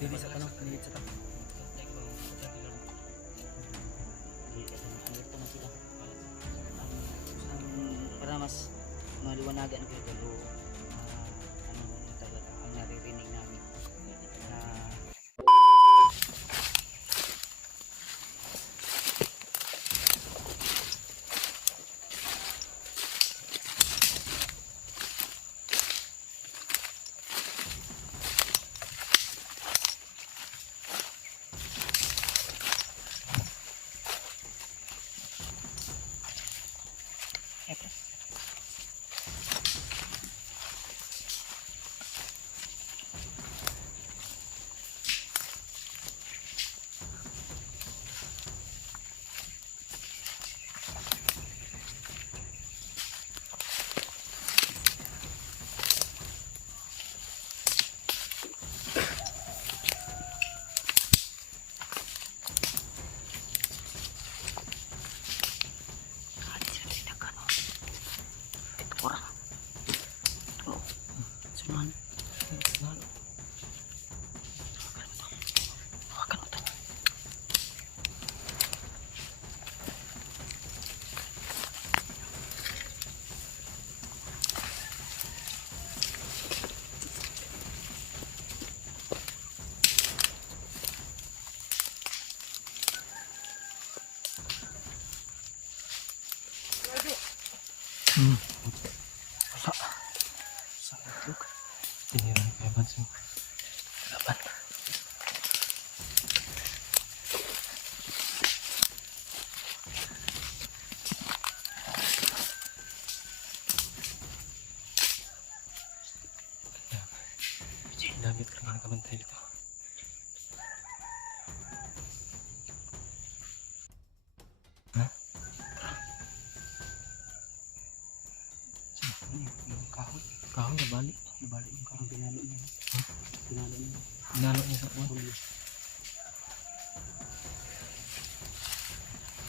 Dili sa tanong, dili sa tanong. Para mas maliwanagan ko ito, ano talaga ang naririnig namin na sa itlog. Tinira ni Kuya Bads yung laban. Dami talaga nakabantay dito. Ha? Yung kahoy. Kahoy nabali. Nabali yung kahoy. Pinalo niya. Ha? Pinalo niya. Pinalo niya sa uwan.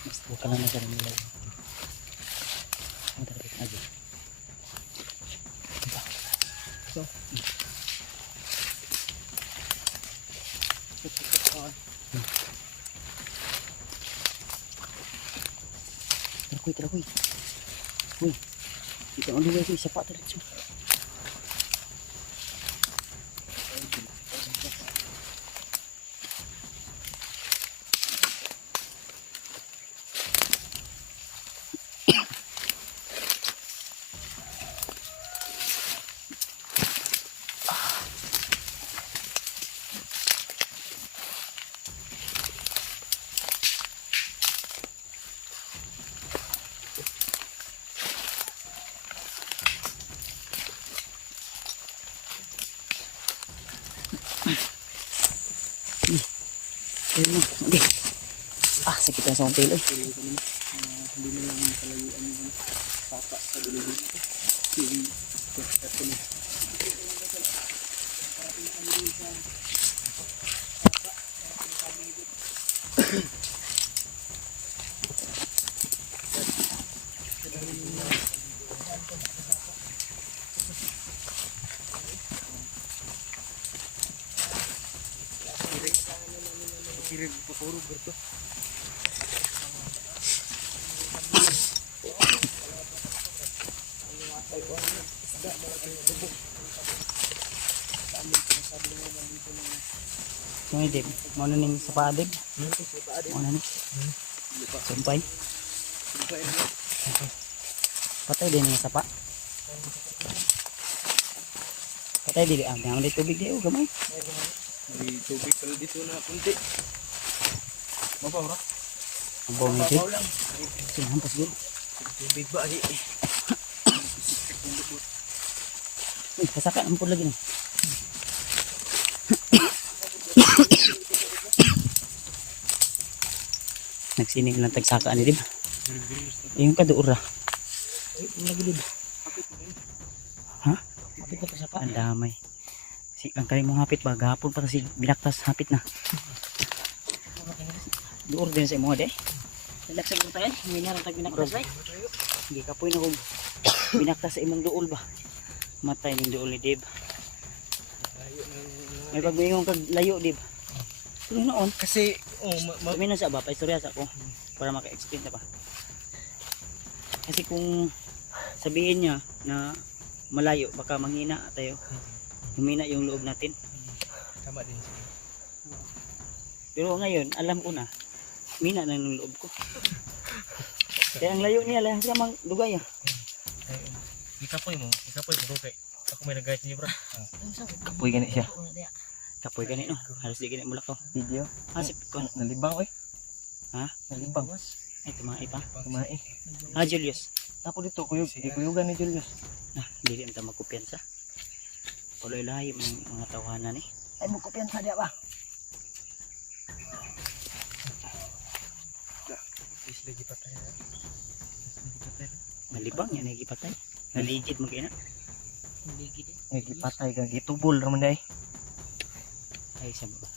Mas buka na sa rin nila. Ang tarapit na dyan. So. Terakoy, terakoy. Uy. Kita ang dulu isa pa diretso. Okay. Sakit na sa kong pilo. Hindi na lang makalayuan yung papa sa bilibid ko. Yung pagkato na. Kirig puro berto. Ano Dib? Ano ning sa paadib? Ano ning? Sumpay? Patay din yung sapa? Patay din ang may tubig di gamay. May tubig pala dito na kunti. Mabaw ra? Mabaw na dito? Sinampas dito. Tubig ba? Kasaka naman po lagi na. Nagsinig lang tagsaka ni Dib. Yung kaduura. Ha? Ang damay. Ang kali mong hapit ba? Gahapon pa si binaktas hapit na. Duor din sa imo de. Nalaksa mo tayo. Hindi na tag binaktas right. Hindi ka po na kung binaktas sa imong duol ba. Matay ning duol ni Dib. May pagmingon kag layo di ba? Pero noon, Kasi kami na sa ba, paistorya sa ako para maka-explain na ba. Kasi kung sabihin niya na malayo, baka manghina tayo. Humina yung loob natin. tama din siya. Pero ngayon, alam ko na, mina na ng loob ko. Kaya ang layo niya, lang siya mang lugay ah. Ikapoy mo kay ako may nag-guide niyo bro. Kapoy gani siya. Kapoy gani no. Halos di gani mulak ko. Video. Asip ko. Nalibang oy. Ha? Nalibang. Ay, tumae pa. Kumain. Julius. Tapo dito kuyugan ni Julius. Dili kita magkumpiyansa. Tuloy lahi mga tawanan eh. Ay mo kumpiyansa dia ba? Lagi patay. Nalibang yan, nagipatay. Naligid mo kaya na. Naligid eh. Lagi patay kag gitubol ra man day. Ay, siya ba?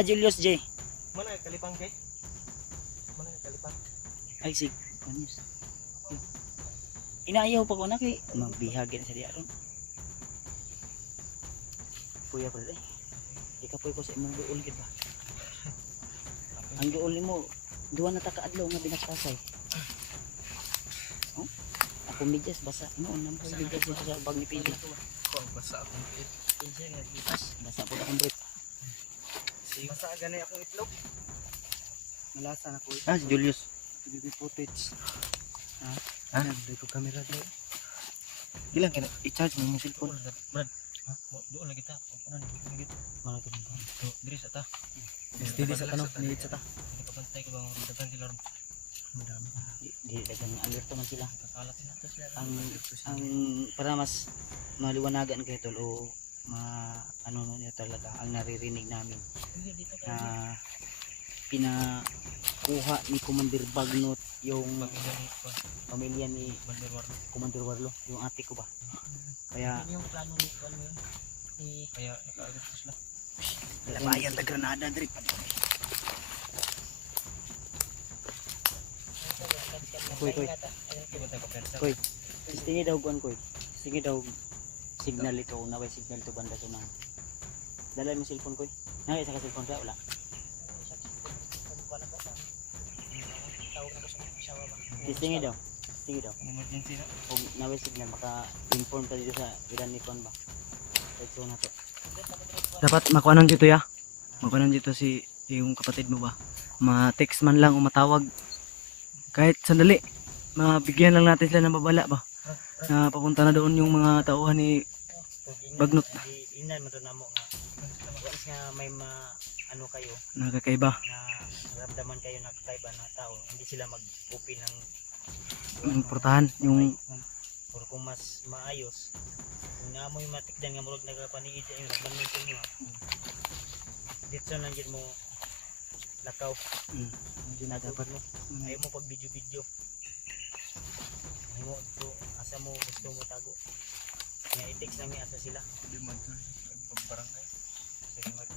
Julius J. Mana kalipang kay? Mana kalipang? Ay, si Kanyos. Inaayaw pa ko na kay magbihagin sa diya ron. Kuya pala eh. Ikapoy ko sa imong duol gid ba? Ang duol mo, duwa na takaadlaw nga binasasay. Oh? Ako medyas basa. Noon naman ko medyas dito sa bag ni Pili. Ko basa akong Pinsa nga gipas. Basa po akong brief. basa ganay akong itlog. Malasa na ko. Si Julius. Baby footage. Ha? Dito camera daw. Ilang kina i-charge mo yung cellphone. Brad. Ha? Doon lagi ta. Panan lagi. Mana to? Diri sa ta. Diri sa tanong ni sa ta. Kapantay ko bang dagan sila ron. Di dagang alerto man sila. Kakalat sila to sila. Ang para mas maliwanagan kayo tol o ano niya talaga ang naririnig namin na pinakuha ni Commander Bagnot yung pamilya ni Commander Warlo, yung ate ko ba. Kaya yung plano ni Warlo yun. Kaya nakaagad ko sila. Labayan na Granada diri pa. Koy. Tingi daw kuan koy. Sige daw signal ito, naway signal to banda to na. Dala mo cellphone koy. Nakay sa cellphone ka wala. Tingi daw. Tingi daw. Emergency na. Og naway signal maka inform ta dito sa ilan ni kon ba. So na to. Dapat makuanan dito ya. Makuanan dito si yung kapatid mo ba. Ma-text man lang o matawag. Kahit sandali. Mabigyan lang natin sila ng babala ba. Na papunta na doon yung mga tauhan ni Bagnot. Inan mo to namo nga. Once nga may ano kayo Nakakaiba. na ramdaman kayo na kakaiba na tao, hindi sila mag-open ng Portahan yung or kung mas maayos kung naamoy matikdan nga murag nagapaniid sa inyo nagmanmin sa inyo dito lang dyan mo lakaw hindi na dapat mo ayaw mo pag video ayaw mo ito asa mo gusto mo tago nga i-text namin asa sila barangay. sige mag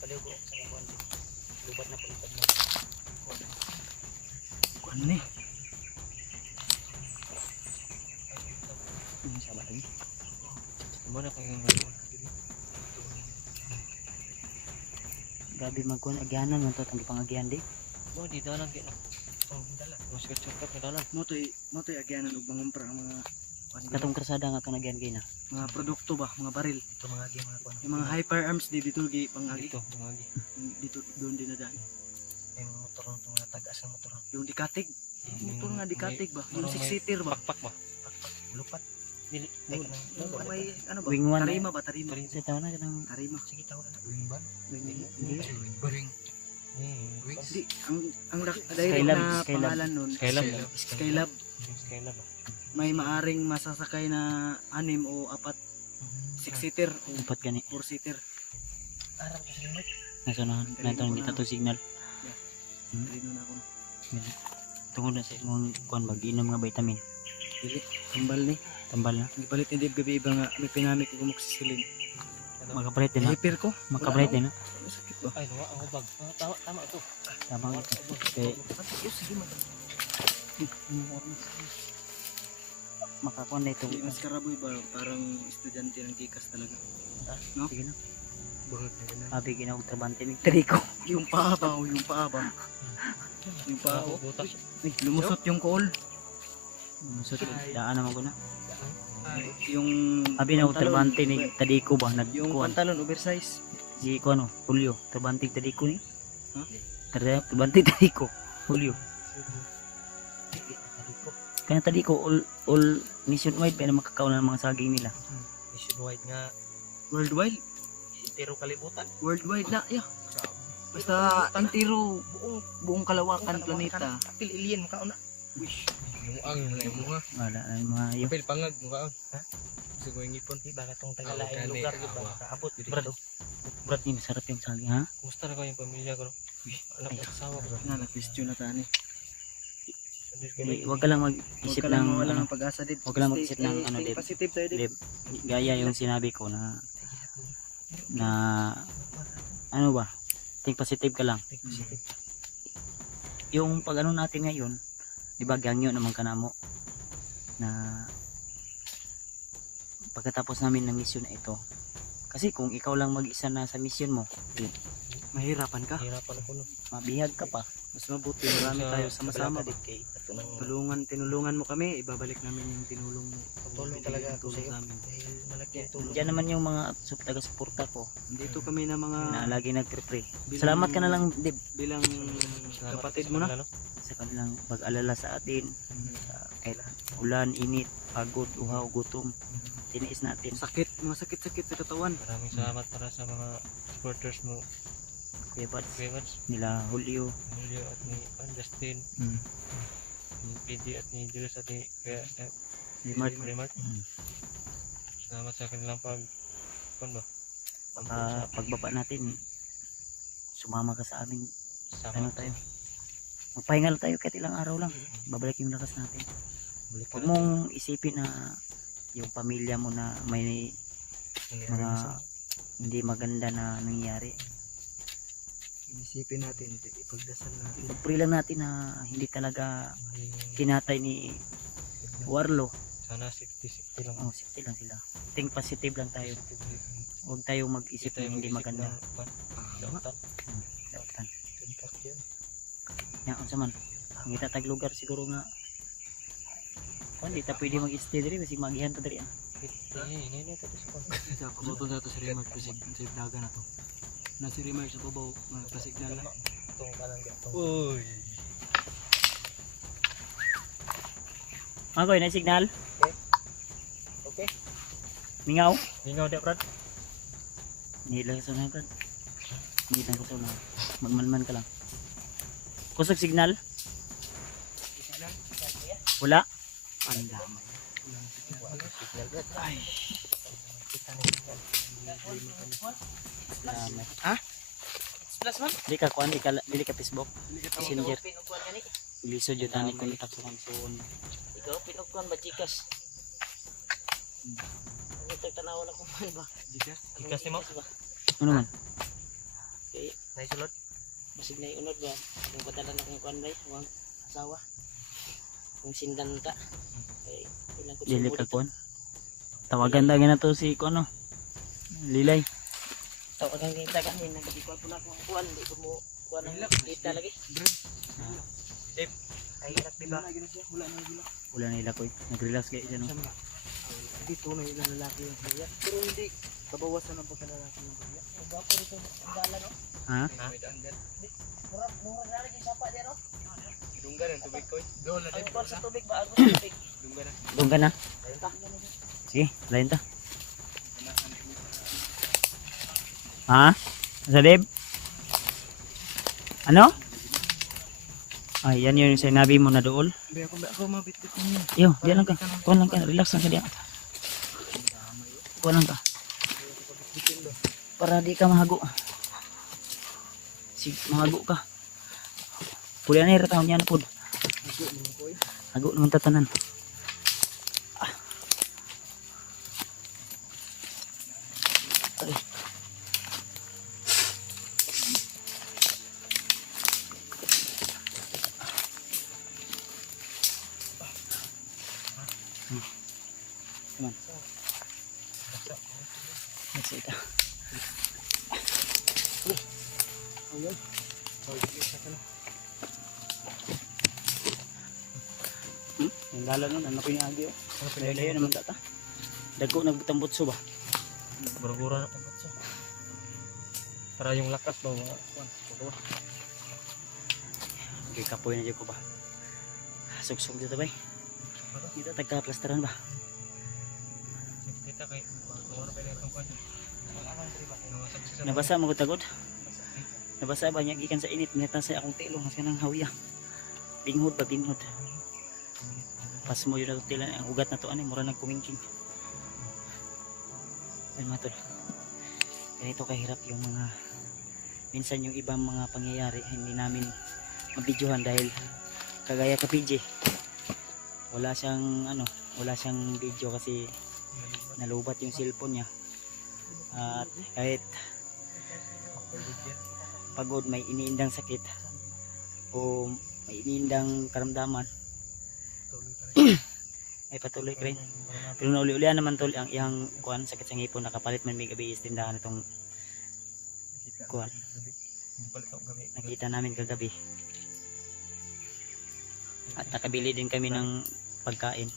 paliw ko sa kuwan lubat na palitan mo Ano ni? sa batang Kumana kung yung grabe magkuhan agyanan man to itong ipangagyan di oh, di dalan kaya na. Oh, dalan. Mas kacurkat na dalan. Motoy agyanan og mangumpra ang mga katong krasada nga kanagyan gay na mga produkto ba, mga baril. ito mga agi mga kuwan Yung mga high firearms dito gi pangagi. dito mga agi Dito doon din na daan. yung motor ng mga tagas ng motor Yung dikatig. Motor nga dikatig ba? Yung 6-seater ba? pakpak ba lupat dili May ano ba? Wing one Tarima ba? Tarima. sa taon na kanang Tarima. sige taon na Wingban? hindi Hindi, ang direct Skylab, na Skylab. pangalan nun. Skylab. Skylab ba May maaring masasakay na 6 o 4 6-seater o upat gani 4-seater. arang ko sa limot nasunahan natong kita to signal Tarino na ako. tungod na sa imong kuan mag-inom nga vitamin Dili, tambal ni. tambal na Gipalit ni Dave gabi iba nga may pinamik ko gumuksisilin. makapalit din na Hyper ko. makapalit din na Sakit Ay, nawa ang ubag. Tama to. Tama ito. Okay. Sige man. Makakuha na ito. Mas karaboy ba? Parang estudyante ng Gikas talaga. No? Sige na. Bakit na ganun? Abi ginawag trabante ni Trico. Yung paa ba? Yung paa ba? Yung paa. Butas. Ay, lumusot yung kool. Musot daan naman ko na. Yung Abi na pantalon. trabante ni Tadiko ba Yung nagkuan. pantalon oversize. Si ko ano, Julio, trabante Tadiko ni. Ha? Trabante Tadiko, Julio. Kaya Tadiko all nationwide pero makakaon ng mga saging nila. Nationwide nga. Worldwide. Intero kalibutan. Worldwide na, yeah. Basta intiro buong kalawakan planeta. Apil alien mukha na. Wish. Muang na yung mga. Wala na yung mga iyo. Apil pangag mukha. Ha? Gusto ko yung ipon. Iba ka tong tagalaing lugar. Kaabot. Brad. Brad ni masarap yung saging ha. Kumusta na ko yung pamilya ko? Anak ko asawa ko. Na question na tani. Huwag ka lang mag-isip ng wala ano, ng pag-asa din. huwag ka lang mag-isip ng ano, Dib. Positive tayo din. Dib, gaya yung sinabi ko na ano ba? Think positive ka lang. Yung pag ano natin ngayon, di ba gangyo naman ka na mo na pagkatapos namin ng mission na ito. Kasi kung ikaw lang mag-isa na sa mission mo, Mahirapan ka. Hirapan ako no. mabihag ka pa. Mas mabuti marami tayo sama-sama ba. Tinulungan mo kami, ibabalik namin yung tinulong mo. Tulong talaga ako sa Tulong iyo. sa amin. Dahil malaki ang tulong. Diyan naman yung mga taga-suporta ko Dito kami na mga na lagi nagpre-pray. bilang- Salamat ka na lang, Dib, bilang kapatid mo na. sa kanilang pag-alala sa atin. Kahit ulan, init, pagod, uhaw, gutom, tiniis natin. Mga sakit-sakit sa katawan. Maraming salamat para sa mga supporters mo. Kuya Pads, Kuya Mads, nila Julio, Julio at ni Justin, ni PD at ni Julius at ni Kuya Limart, Remart. Salamat sa kanilang pag ba? pagbaba natin, sumama ka sa amin. Ano Sama tayo? Magpahinga lang tayo kahit ilang araw lang. Babalik yung lakas natin. Balik Huwag mong isipin na yung pamilya mo na may mga hindi maganda na nangyayari. Isipin natin, ipagdasal natin. Pag-pray lang natin na hindi talaga kinatay ni Warlo. Sana safety lang. Oh, safety lang sila. Think positive lang tayo. Huwag tayo mag-isip na hindi maganda. Dapat. Dapat. Impact yan. Yan, unsa man. Ang itatag lugar siguro nga. Kung hindi ta pwede mag-stay diri kasi magihan ta diri. Ngayon ito sa pag. Sa kabuton sa ito si Remark kasi sa iblaga na to. Na si Remark sa babaw, nagpasignal na. Itong kanan gatong. Uy. Magoy na signal. Okay. Mingaw. Lingaw dia Brad. Nilang sa na brad. Nilang ko na. Magmanman ka lang. Kusog signal. Wala. Pandamay. Ay. Ha? Di ka kuan, di ka Facebook. Messenger. Lisod jud tani kontak sa kansuon. Ikaw, pinugkuhan ba, Chikas? Ano tagtanaw na kumain ba? Ikas ni mo. Ano man? Okay, Naisulod. masig na iunod ba? Yung patalan na kong kuhan ba, huwag asawa. Kung sindan ka. Okay, ilang ko Dili ka kuan. Tawagan na gina to si kuno. Lilay. Tawagan kita kanina, nagdikuan po na akong kuhan. Hindi ko mo kuhan ang kita lagi. Ay inak diba? Wala na ila koy. Nag-relax kay siya no. Dito na ilang lalaki yung kaya. Pero hindi kabawasan ang pagkalalaki yung kaya. Ang gwapo rito, ang gala no? Ha? Mura na rin yung sapa dyan no? Dunggan ang tubig ko. Doon Ang kuhan sa tubig ba? Agos sa tubig. Dunggan na. Doon ka na. Sige, lain ta. Ha? Sa Deb? Ano? Ay, yan yung sinabi mo na dool. Ako mabitbit mo yun. Yo, diyan lang ka. Kuha lang ka. Relax lang ka diyan. Kuha lang ka. Para di ka mahago. Mahago ka. Puli na iratahon niya na po. Hago naman tatanan. Come on. That's it. Ayun. Yung gala nun, ano ko yung agi oh. Layo naman tata. Dago nagbutang butso ba? Gura-gura na ang siya. Para yung lakas ba mga kuwan. Okay, kapoy na dyan ko ba? Sugsug dito ba? Dito tagka-plasteran ba? Kita kay wala pa lang kuwan. Nabasa mo ko tagod? Nabasa ba niya ikan sa init? Neta sa akong tilong kasi nang hawya. Binghod ba binghod? Pas mo yun na tila ang ugat na to ano, mura nagkumingking. Ayun mga tol. Ganito kahirap yung mga minsan yung ibang mga pangyayari hindi namin mabidyohan dahil kagaya ka PJ. Wala siyang wala siyang video kasi nalubat yung cellphone niya. At kahit pagod, may iniindang sakit o may iniindang karamdaman ay patuloy ka rin. Pero nauli-ulian naman tol ang iyang kuan sakit sa ngipon, nakapalit man may gabi istindahan itong kuan. Nakita namin kagabi. At nakabili din kami ng pagkain.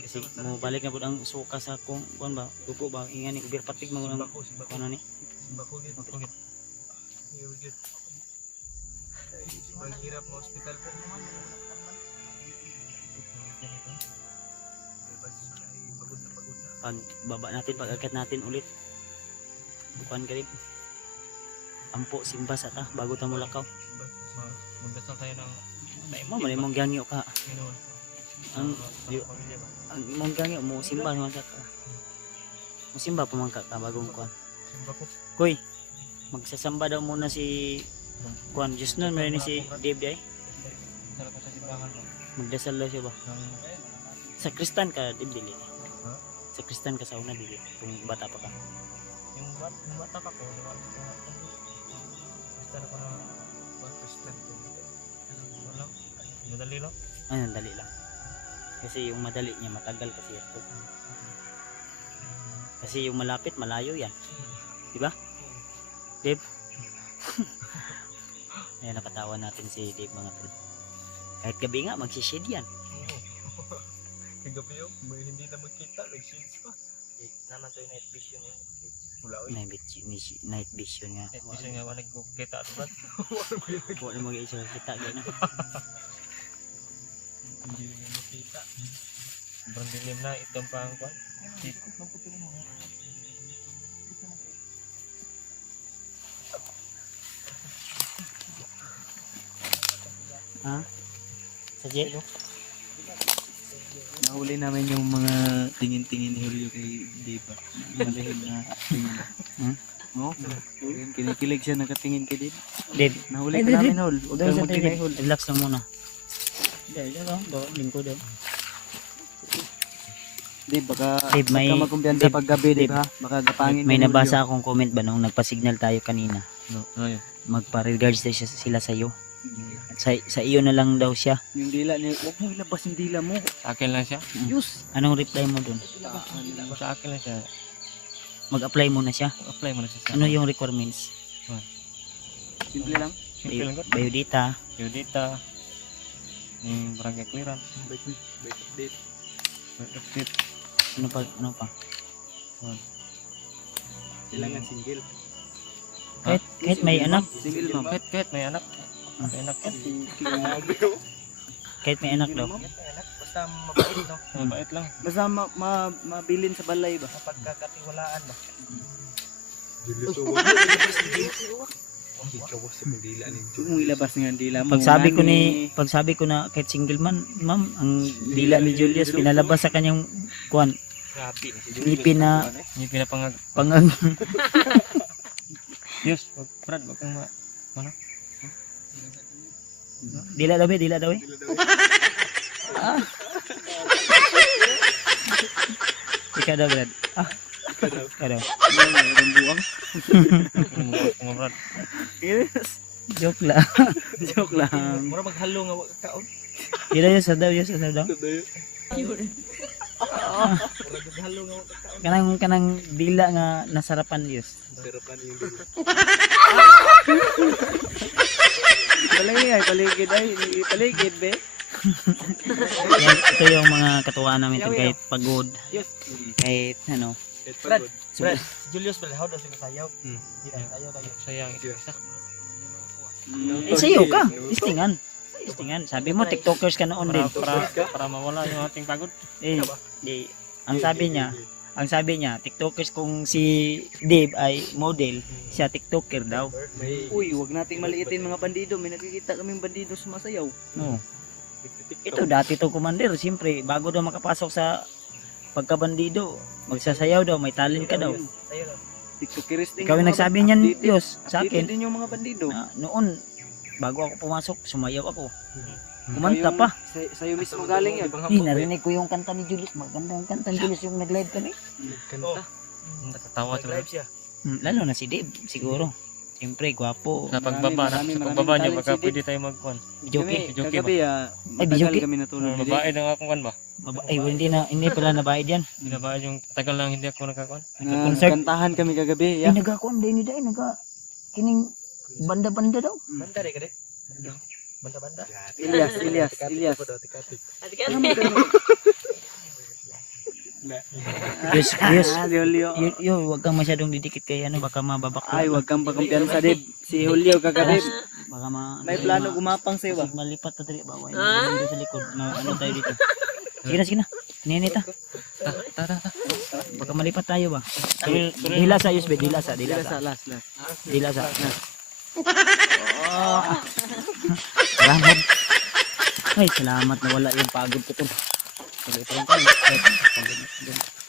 Kasi mo balik na po ang suka sa kung kuan ba, dugo ba, ingan ni ubir patig mo ang kuan ni. Maghirap mo hospital po. Pag baba natin, pag akyat natin ulit. Kuan ka rin. Ampo simba sa ta bago ta mulakaw. Magdasal tayo ng Mo man imong gangyo ka. Panginoon. Ang ang imong gangyo mo simba naman ka. Mo simba pa man ka bago mo kuan. Simba ko. Koy, magsasamba daw muna si kuan just na meron ni si Dave day. Sala ko sa simbahan. Magdasal daw siya ba? Sa Kristan ka dili. Ha? Sa Kristan ka sa una dili kung bata pa ka. Yung bata pa ko, diba? Basta na ko na Christian ko. Ano lang? Madali lang. Ay, dali lang. Kasi yung madali niya matagal kasi ito. Kasi yung malapit malayo yan. Di ba? Dave? Ayan, nakatawa natin si Dave mga tol. Kahit gabi nga, magsishade yan. Kagabi yung hindi na magkita, nag-shades pa. Naman to yung night vision yung Wala ko. Night vision nga. Night vision nga, wala ko kita ano ba? Huwag na mag-isa kita gano'n. Hindi na makita. Sobrang dilim na, itong pang kwan. Ha? Sa J? Nahuli namin yung mga tingin-tingin ni Julio kay Dave. Malihim na tingin. Oo. Kinikilig siya nakatingin kay Dave. Dave? Nahuli ka namin, Hol. Huwag kang mag-deny, Hol. Relax lang muna. Dahil daw, lingko daw. Dave, baka Dave, may- magkumpiyansa Dave, paggabi, Dave, Dave. ha? Baka gapangin May ka ni Julio. nabasa akong comment ba nung nagpa-signal tayo kanina. No, ayun. Magpa-regards tayo sila sa iyo. At sa iyo na lang daw siya. Yung dila niya, huwag mo ilabas yung dila mo. Sa akin lang siya. Yus! Anong reply mo dun? Sa akin lang siya. Mag-apply muna siya. Apply mo na siya. Ano yung requirements? Simple lang. Simple lang ko. Biodata. Yudita. Yung barangay clearance. Birth update. Ano pa? Kailangan single. Kahit may anak. Single, ma'am. Kahit may anak. May anak ka. Kahit may anak daw. May anak. Basta mabait, no? Mabait lang. Basta mabilin sa balay ba? Pagkakatiwalaan ba? Huwag mong ilabas nga ang dila mo. Pagsabi ko na kahit single man, ma'am, ang dila ni Julius pinalabas sa kanyang kuan. Grabe. Ngipin na Yung pinapangag. pangag. Diyos, Brad, wag kang Dila daw eh. Ah. Ikaw daw, Brad. Ikaw daw. Mayroong buwang. mga Brad. Yes. Joke lang. Joke lang. Mura maghalo nga wa kakaon. Kira yun sa daw, yun sa daw. Mura maghalo nga wa kakaon. Kanang dila nga nasarapan yus. Sarapan yung Paligid ay, paligid be. Yan, ito yung mga katuwaan namin ito kahit pagod. Kahit ano. Brad, So, Brad, Julius Brad, how daw siya sayaw? Di sayaw tayo. Sayang isa. eh sayo ka. Istingan. Istingan. Sabi mo tiktokers ka noon din. Para mawala yung ating pagod. Eh, di. Ang sabi niya, tiktokers kung si Dave ay model, siya tiktoker daw. Uy, wag nating maliitin mga bandido. May nakikita kaming bandido sumasayaw. No. Ito dati to commander, siyempre bago daw makapasok sa pagkabandido, magsasayaw daw, may talent ka daw. TikTokeris din. Ikaw yung nagsabi niyan, Diyos, sa akin. din yung mga bandido. Noon, bago ako pumasok, sumayaw ako. Kumanta pa. Sa'yo mismo galing yan. Narinig ko yung kanta ni Julius. Maganda yung kanta ni Julius yung nag-live kami. Kanta. Natatawa Live siya. Lalo na si Dave, siguro. Siyempre, gwapo. Sa pagbaba, Marami sa pagbaba niyo, talent baka si pwede tayo mag-con. Joke. Joke Kagabi Ay, matagal bijoke. kami natulog. Babae na akong kan ba? Ay, hindi pala nabayad yan. Binabayad yung tagal lang hindi ako nagkakon. concert. Kantahan kami kagabi. Ay, nagakuan din ni Day, kining banda-banda daw. Banda rin ka rin. Banda-banda. Ilyas. Ati ka? Yes. Julio. Wag kang masyadong didikit kay ano, baka mababak. Ay, wag kang pagkumpiyansa, Dib. Si Julio kagabi. Baka May plano gumapang sa'yo ba? Malipat na dali ba? Dito sa likod. Ano tayo dito? Sige na. Ninita. Baka malipat tayo ba? Dila sa USB, dila sa. Last. Dila sa. Salamat. Ay, salamat na wala yung pagod ko to. Tuloy pa lang tayo. Pagod.